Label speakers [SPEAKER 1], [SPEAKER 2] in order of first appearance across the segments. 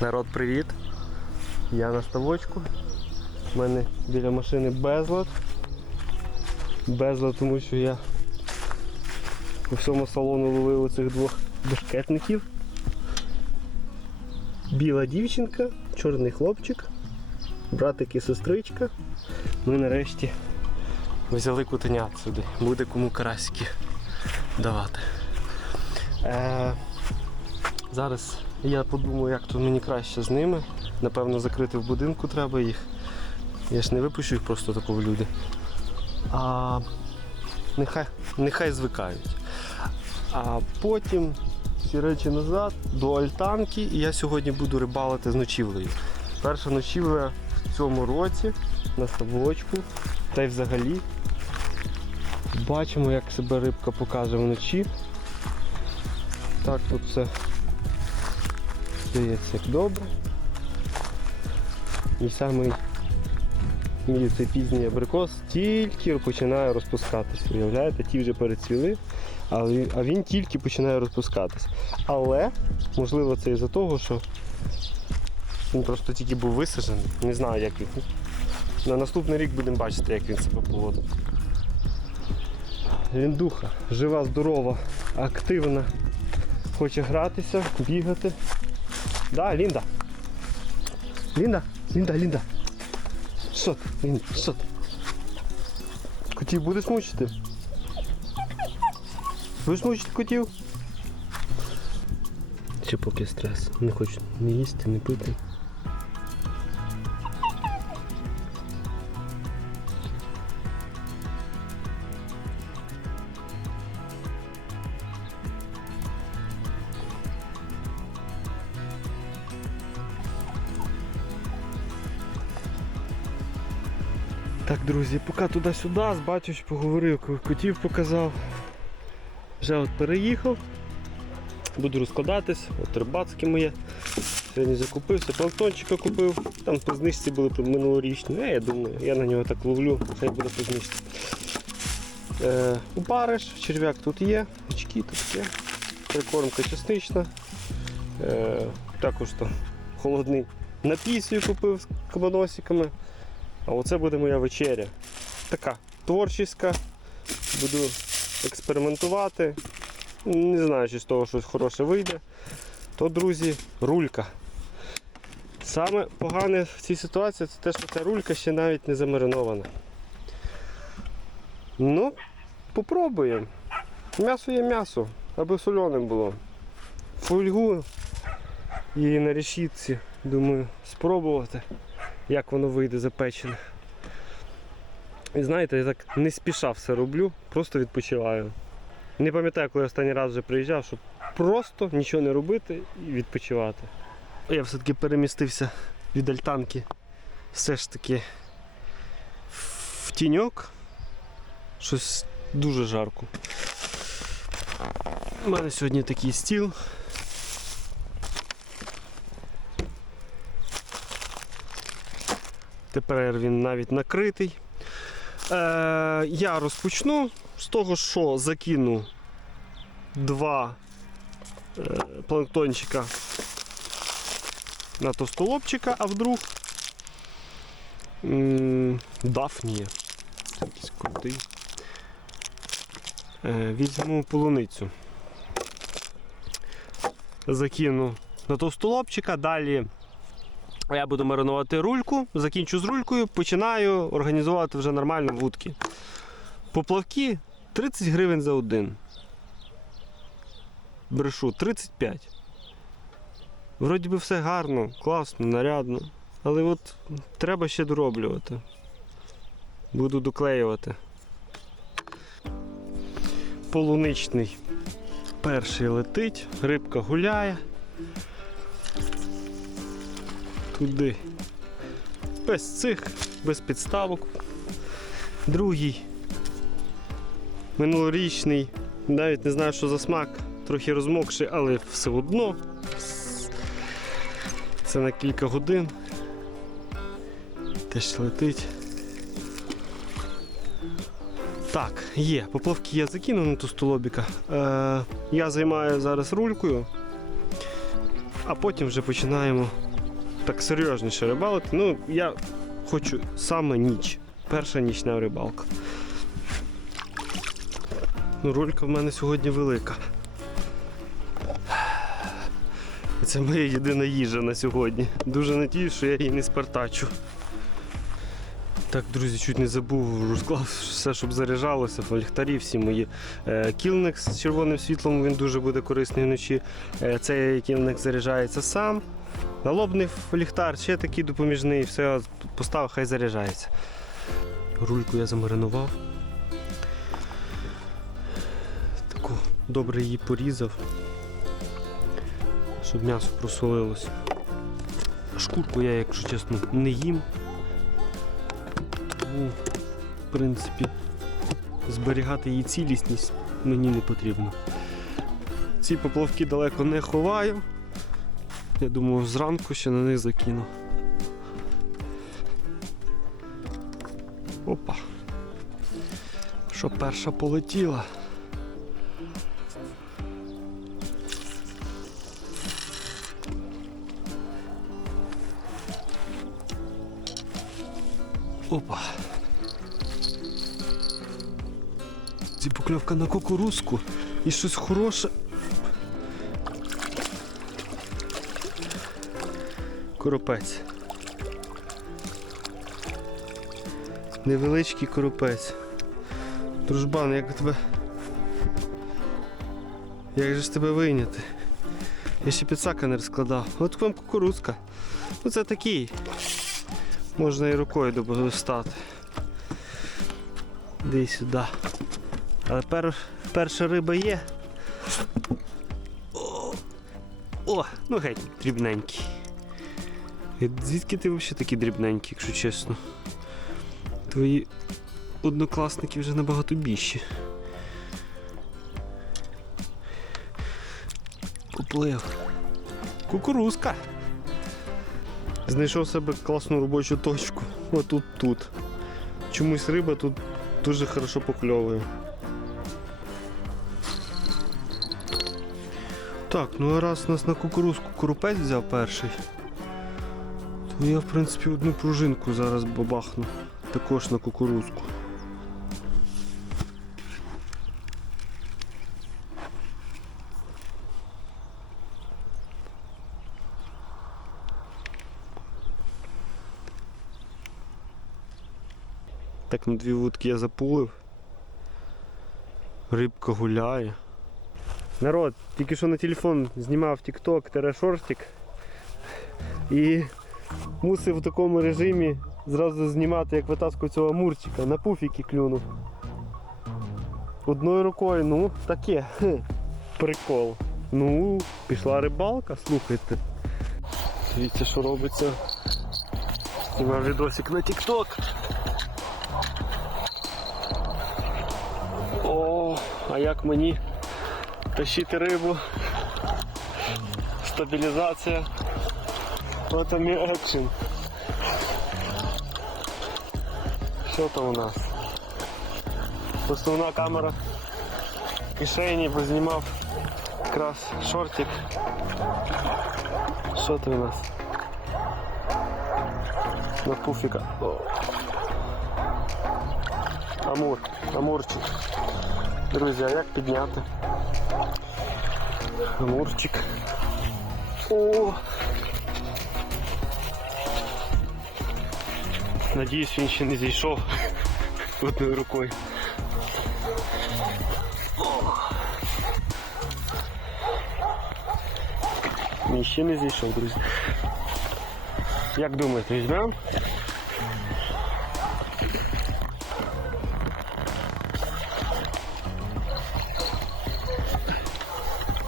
[SPEAKER 1] Народ, привіт! Я на ставочку. У мене біля машини безлад. Безлад, тому що я по всьому салону ловив оцих двох бешкетників. Біла дівчинка, чорний хлопчик, братик і сестричка. Ми нарешті взяли кутенят сюди. Буде кому карасики давати. Е, зараз я подумаю, як тут мені краще з ними. Напевно, закрити в будинку треба їх. Я ж не випущу їх просто тако в люди. А нехай, нехай звикають. А потім всі речі назад до альтанки, і я сьогодні буду рибалити з ночівлею. Перша ночівля в цьому році на ставочку. Та й взагалі. Бачимо, як себе рибка покаже вночі. Так, тут все здається добре. І самий мій цей пізній абрикос тільки починає розпускатись. Уявляєте, ті вже перецвіли, а він, він тільки починає розпускатись. Але, можливо, це із-за того, що він просто тільки був висаджений. Не знаю, як він. На наступний рік будемо бачити, як він себе поводить. Ліндуха, жива, здорова, активна, хоче гратися, бігати. Да, Лінда. Лінда, Лінда, Лінда. Сот, Линда, ти? Котів будеш мучити? Будеш мучити котів? Чи поки стрес. Не хочу не їсти, не пити. Так, друзі, поки туди-сюди, з батюш поговорив, котів показав. Вже от переїхав. Буду розкладатись, от рибацьке моє. Сьогодні закупився, планктончика купив. Там по знижці були минулорічні. Е, я думаю, я на нього так ловлю, хай буде по знижці. Е, опариш, черв'як тут є, очки тут є. Прикормка чеснична. Е, також там холодний напій купив з кабаносиками. А оце буде моя вечеря. Така творчіська. Буду експериментувати. Не знаю, чи з того щось хороше вийде. То, друзі, рулька. Саме погане в цій ситуації це те, що ця рулька ще навіть не замаринована. Ну, попробуємо. М'ясо є м'ясо, аби соленим було. Фольгу і на решітці, думаю, спробувати як воно вийде запечене. І знаєте, я так не спіша все роблю, просто відпочиваю. Не пам'ятаю, коли я останній раз вже приїжджав, щоб просто нічого не робити і відпочивати. Я все-таки перемістився від альтанки все ж таки в тіньок. Щось дуже жарко. У мене сьогодні такий стіл. Тепер він навіть накритий. Е, я розпочну з того, що закину два е, планктончика на товстолобчика, а вдруг дафнія. Якийсь. Е, візьму полуницю. Закину на товстолобчика, далі я буду маринувати рульку, закінчу з рулькою, починаю організувати вже нормально вудки. Поплавки 30 гривень за один. Брешу 35. Вроді би все гарно, класно, нарядно. Але от треба ще дороблювати. Буду доклеювати. Полуничний перший летить, рибка гуляє туди. Без цих, без підставок. Другий. Минулорічний. Навіть не знаю, що за смак. Трохи розмокший, але все одно. Це на кілька годин. Теж летить. Так, є. Поплавки я закинув на ту столобіка. Е, я займаю зараз рулькою. а потім вже починаємо так серйозніше рибалити. Ну, я хочу саме ніч. Перша нічна рибалка. Ну, рулька в мене сьогодні велика. Це моя єдина їжа на сьогодні. Дуже надіюсь, що я її не спартачу. Так, друзі, чуть не забув, розклав все, щоб заряджалося, ліхтарі всі мої. Е, Кілник з червоним світлом він дуже буде корисний вночі. Е, Цей кілник заряджається сам. Налобний ліхтар, ще такий допоміжний, все поставив, хай заряджається. Рульку я замаринував. Таку добре її порізав, щоб м'ясо просолилось. Шкурку я, якщо чесно, не їм. Тому, в принципі, зберігати її цілісність мені не потрібно. Ці поплавки далеко не ховаю. Я думаю, зранку ще на них закину. Опа. Що перша полетіла? Опа. Ці покльовка на кукурузку і щось хороше. Коропець. Невеличкий коропець. Дружбан, як тебе. Як же ж тебе вийняти? Я ще підсака не розкладав. От вам кукурузка. Ну це такий. Можна і рукою достати. Іди сюди. Але пер, перша риба є. О ну геть, дрібненький. Звідки ти взагалі такий дрібненький, якщо чесно? Твої однокласники вже набагато більші. Поплив. Кукурузка. Знайшов себе класну робочу точку. Отут тут. Чомусь риба тут дуже хорошо покльовує. Так, ну а раз нас на кукурузку коропець взяв перший, то я в принципі одну пружинку зараз бабахну. Також на кукурузку. Так на дві вудки я запулив. Рибка гуляє. Народ, тільки що на телефон знімав TikTok терешортик і мусив в такому режимі зразу знімати, як витаскую цього амурчика. На пуфіки клюнув. Одною рукою, ну, таке. Прикол. Ну, пішла рибалка, слухайте. Дивіться, що робиться. Знімав відосик на TikTok. О, а як мені тащити рибу? Стабілізація. От і екшен. Що там у нас? Основна камера в кишені познімав якраз шортик. Що там у нас? На пуфіка. О. Амур, амурчик. Друзі, а як підняти? Амурчик. О! Надіюсь, він ще не зійшов одною рукою. Він ще не зійшов, друзі. Як думаєте, візьмемо?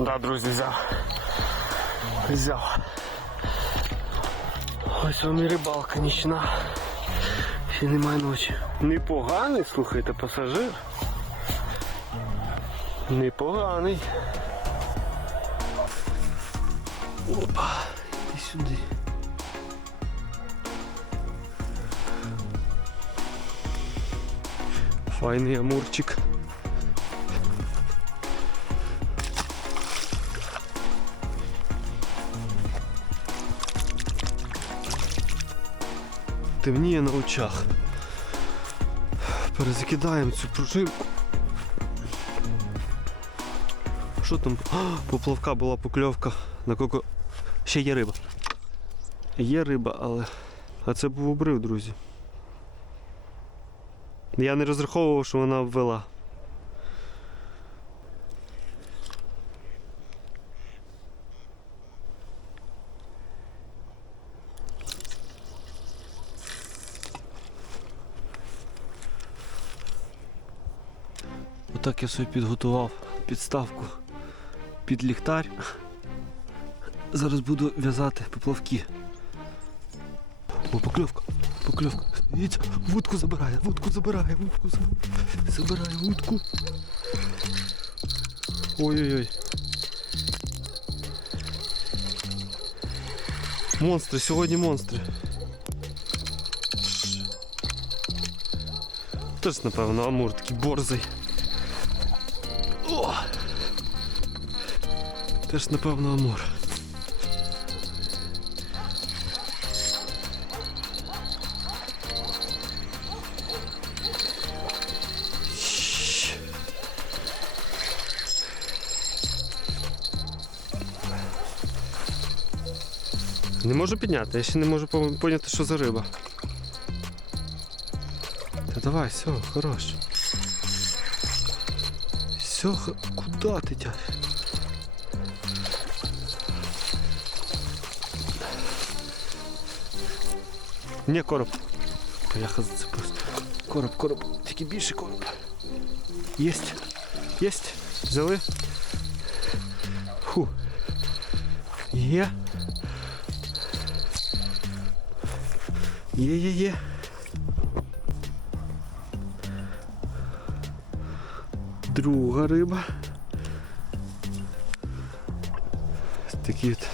[SPEAKER 1] Да, друзі, взяв. Взяв. Ось вам і рибалка нічна. Ще немає ночі. Непоганий, слухайте, пасажир. Непоганий. Опа, іди сюди. Файний амурчик. Темніє на очах. Перезакидаємо цю пружинку. Що там? А, поплавка була покльовка. На коко. Ще є риба. Є риба, але. А це був обрив, друзі. Я не розраховував, що вона обвела. Отак я собі підготував підставку під ліхтар. Зараз буду в'язати поплавки. О, покльовка, покльовка. Дивіться, вудку забирає, вудку забирає, вудку забирає, забирає вудку. Ой-ой-ой. Монстри, сьогодні монстри. Теж, напевно, амур такий борзий. Теж, напевно, амур. Не можу підняти, я ще не можу поняти, що за риба. Та давай, все, хорош. Все, х... куда ти тягнеш? Не, короб. Бляха зацепився. Короб, короб. Тільки більше короб. Єсть. Єсть. Взяли. Фу. Є. Є, є, є. Друга риба. Такий от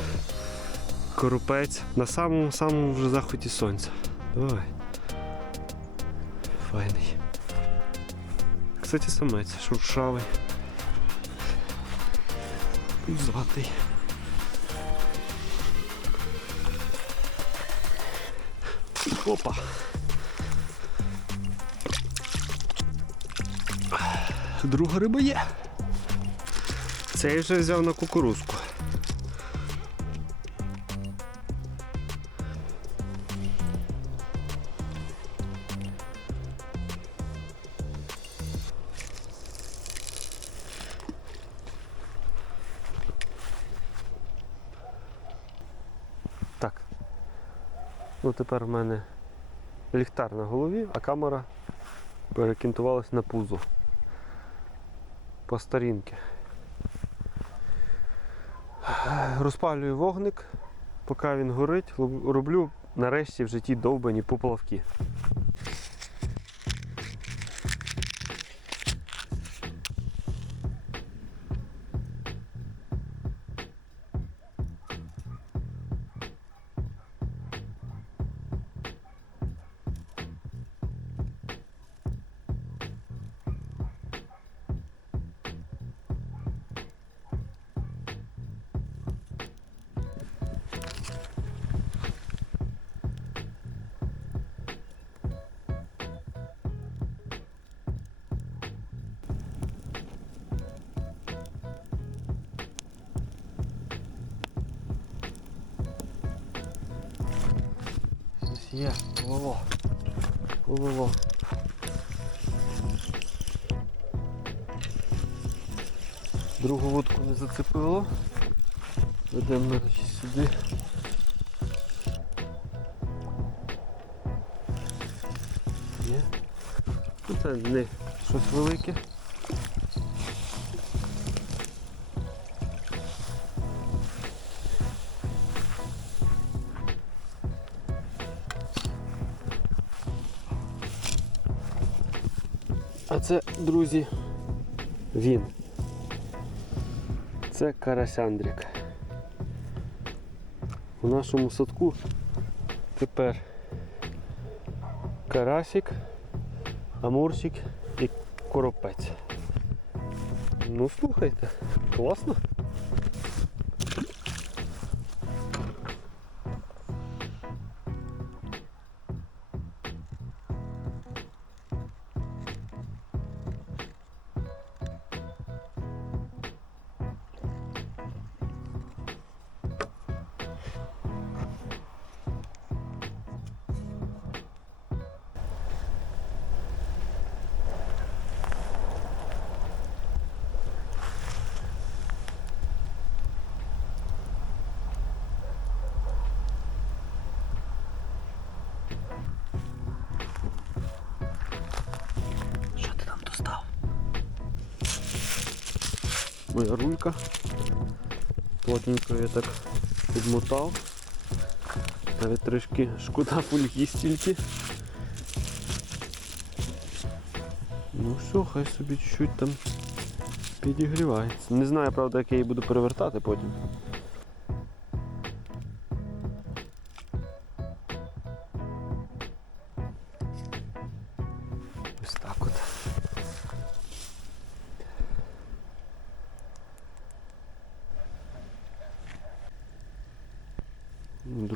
[SPEAKER 1] коропець на самому самому вже заході сонця. Давай. Файний. Кстати, самець шуршавий. Пузатий. Опа. Друга риба є. Цей вже взяв на кукурузку. Тепер в мене ліхтар на голові, а камера перекінтувалась на пузо. По старінки. Розпалюю вогник, поки він горить, роблю нарешті в житті довбані поплавки. Є, полило. Полило. Другу вудку не зацепило. Ведемо значить, сюди. Є. Ну, Це не щось велике. Це, друзі, він. Це карасяндрик. У нашому садку тепер карасик, амурчик і коропець. Ну слухайте, класно. Моя рулька. Плотненько я так підмотав. Навіть трішки шкода фольги стільки. Ну все, хай собі чуть-чуть там підігрівається. Не знаю, правда, як я її буду перевертати потім.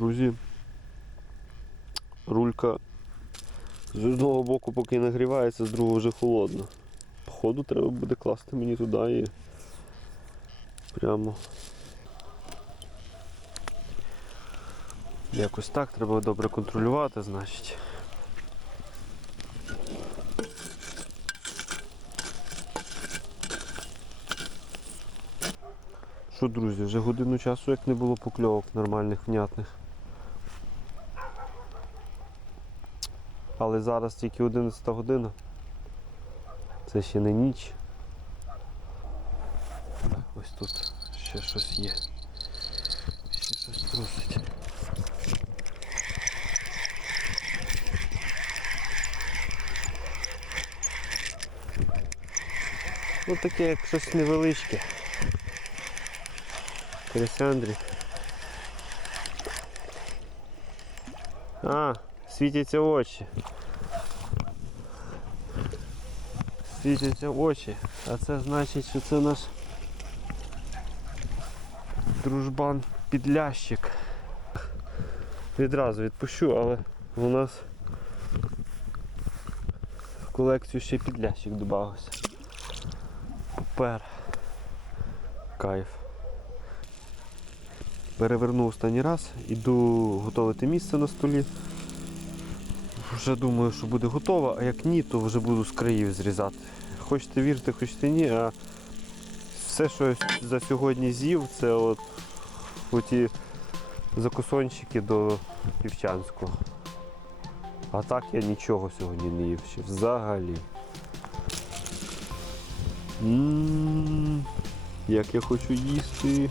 [SPEAKER 1] Друзі, рулька з одного боку поки нагрівається, з другого вже холодно. Походу треба буде класти мені туди і прямо. Якось так треба добре контролювати, значить. Що, друзі, вже годину часу як не було покльовок нормальних, внятних. Але зараз тільки 11 година. Це ще не ніч. Ось тут ще щось є. Ще щось трусить. Ну таке як щось невеличке. Крисяндрик. А, світяться очі. Світяться очі. А це значить, що це наш дружбан підлящик. Відразу відпущу, але у нас в колекцію ще підлящик додався. Пупер. Кайф. Перевернув останній раз, іду готувати місце на столі. Вже думаю, що буде готово, а як ні, то вже буду з країв зрізати. Хочете вірте, хочете ні, а все, що я за сьогодні з'їв, це от оті закусончики до півчанського. А так я нічого сьогодні не їв ще взагалі. М, Як я хочу їсти.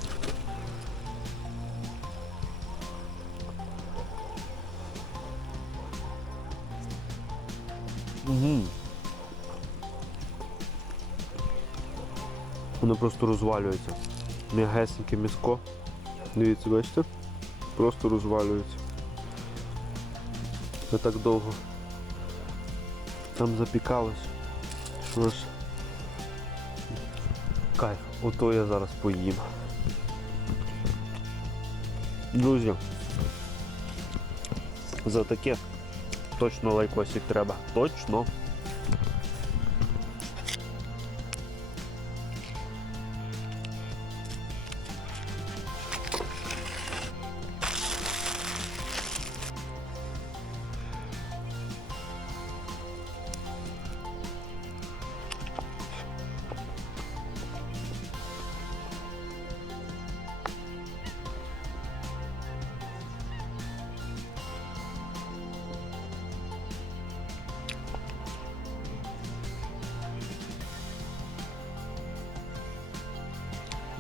[SPEAKER 1] Просто розвалюється. М'ягесеньке м'яско. Дивіться, бачите? Просто розвалюється. Не так довго. Там запікалось. Що ж. Кайф, ото я зараз поїм. Друзі. За таке точно лайкосик треба. Точно.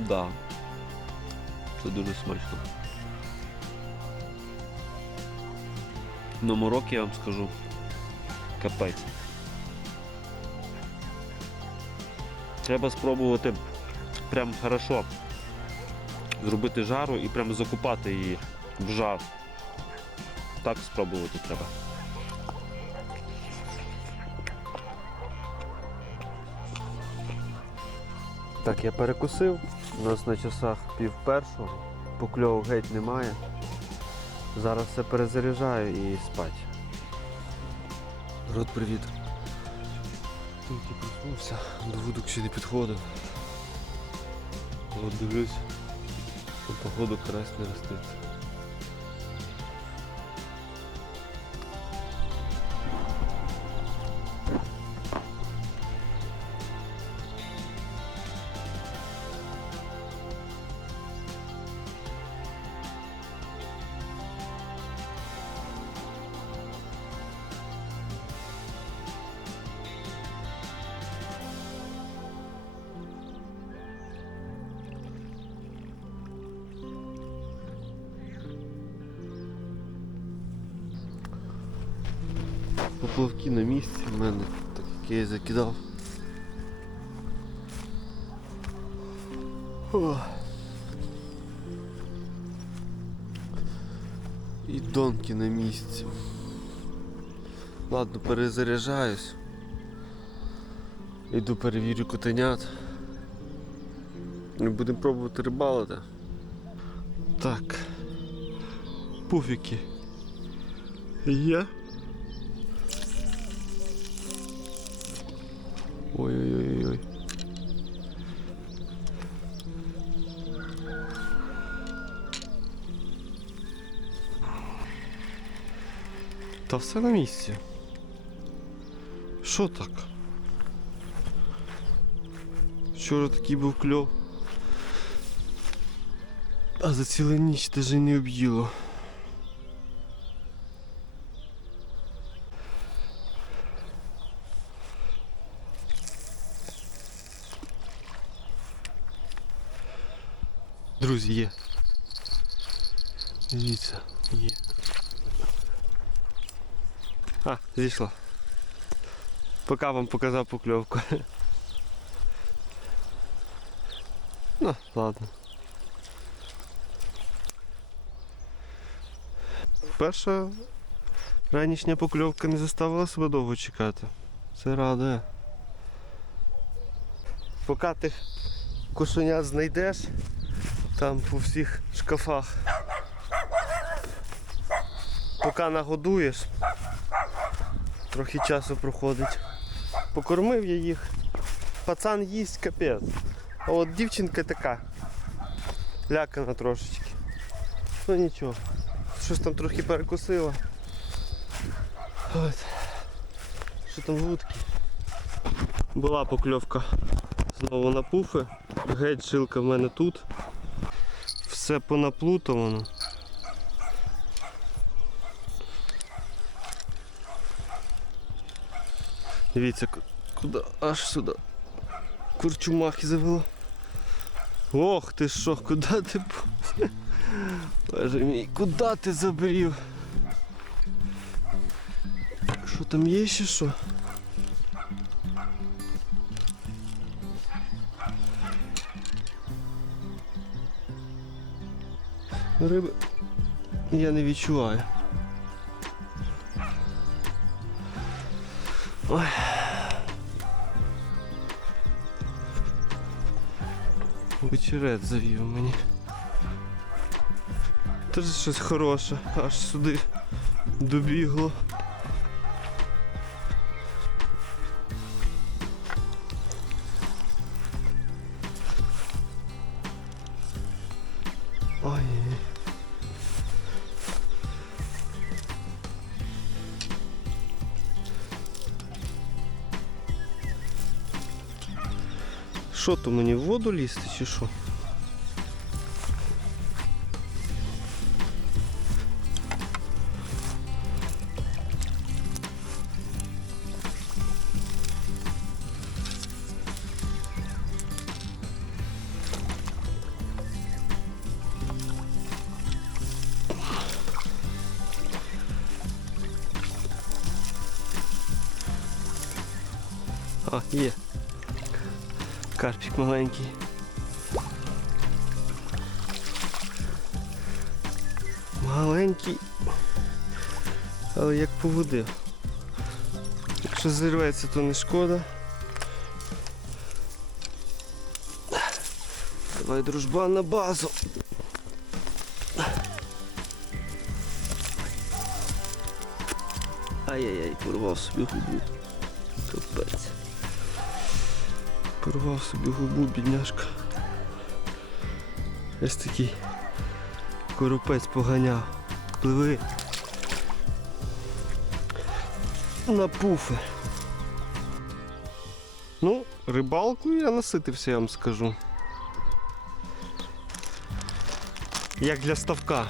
[SPEAKER 1] Да. Це дуже смачно. Номерок я вам скажу. Капець. Треба спробувати прям хорошо зробити жару і прям закупати її в жар. Так спробувати треба. Так, я перекусив. У нас на часах пів першого. Покльовок геть немає. Зараз все перезаряджаю і спать. Рот привіт. Тільки проснувся, до вудок ще не підходив. От дивлюсь, походу карась не роститься. Поплавки на місці в мене, так як я закидав. О. І донки на місці. Ладно, перезаряджаюсь. Іду перевірю котенят. Будемо пробувати рибалити. Так. Пуфіки. Є. Ой-ой-ой-ой. Та все на місці. Що так? Вчора такий був кльов. А за цілу ніч даже не об'їло. Друзі, є. Дивіться, є. А, зійшла. Поки вам показав покльовку. Ну, ладно. Перша ранішня покльовка не заставила себе довго чекати. Це радує. Поки тих кошенят знайдеш, там по всіх шкафах. Поки нагодуєш, трохи часу проходить. Покормив я їх. Пацан їсть капець. А от дівчинка така. Лякана трошечки. Ну нічого. Щось там трохи перекусила. От. Що там вудки? Була покльовка знову на пуфи. Геть жилка в мене тут. Все понаплутовано. Дивіться, куди аж сюди. Курчумахи завело. Ох ти що, куди ти? Боже мій, куди ти забрів? Що там є ще що? Риби я не відчуваю. Ой. Вечерець завів мені. Це щось хороше, аж сюди добігло. Що то мені в воду лізти чи що? А, є. Карпік маленький. Маленький. Але як поводив. Якщо зірветься, то не шкода. Давай, дружба, на базу. Ай-яй-яй, порвав собі губу. Порвав собі губу, бідняшка. Ось такий коропець поганяв. Пливи. На пуфи. Ну, рибалку я наситився, я вам скажу. Як для ставка.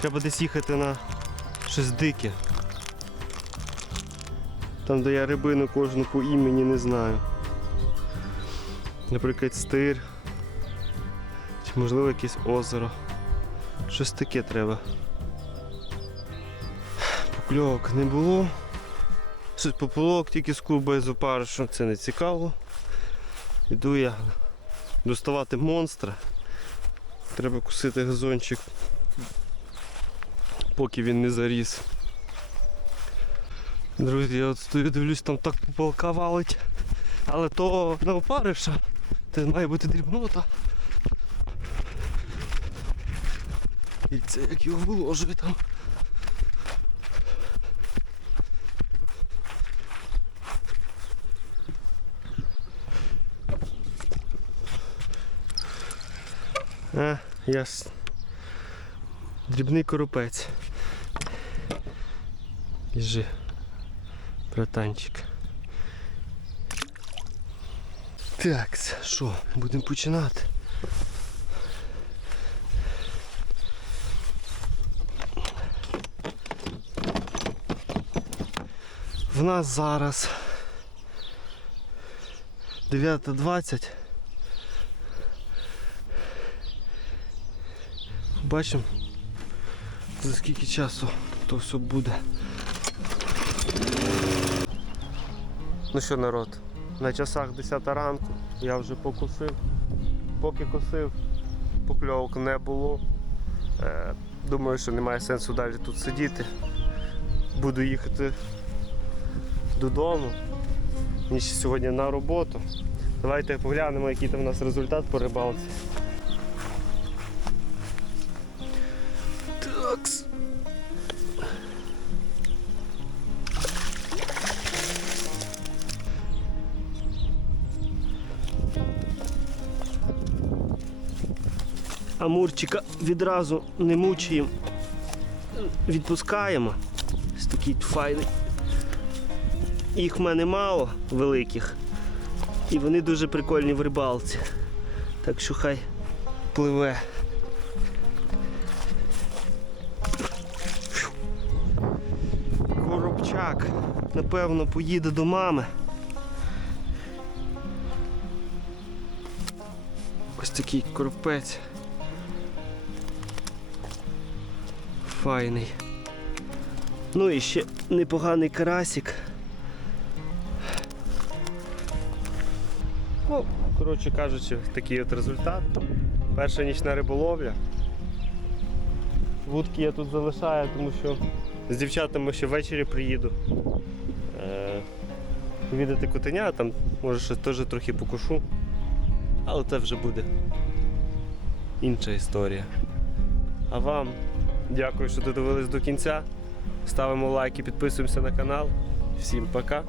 [SPEAKER 1] Треба десь їхати на щось дике. Там, де я рибину кожну по імені не знаю. Наприклад, стир. Чи можливо якесь озеро. Щось таке треба. Покльовок не було. Щось поплавок тільки з кубою з опаришем, це не цікаво. Іду я доставати монстра. Треба кусити газончик, поки він не заріс. Друзі, я от стою, дивлюсь, там так пополка валить. Але то не опариша, це має бути дрібнота. І це як його виложує там. А, ясно. Дрібний коропець. Біжи, братанчик. Так, що, будемо починати. В нас зараз 9.20. Бачимо, за скільки часу то все буде. Ну що, народ, на часах 10 ранку я вже покусив. Поки косив, покльовок не було. Е, думаю, що немає сенсу далі тут сидіти. Буду їхати додому. Ніж сьогодні на роботу. Давайте поглянемо, який там у нас результат по рибалці. Амурчика відразу не мучаємо. Відпускаємо. Ось такий файний. Їх в мене мало великих. І вони дуже прикольні в рибалці. Так що хай пливе. Коробчак, напевно, поїде до мами. Ось такий коропець. Файний. Ну і ще непоганий карасик. Ну, коротше кажучи, такий от результат. Перша нічна риболовля. Вудки я тут залишаю, тому що з дівчатами ще ввечері приїду. Е, Відати котеня, там може ще теж трохи покушу. Але це вже буде інша історія. А вам дякую, що додивились до кінця. Ставимо лайки, підписуємося на канал. Всім пока.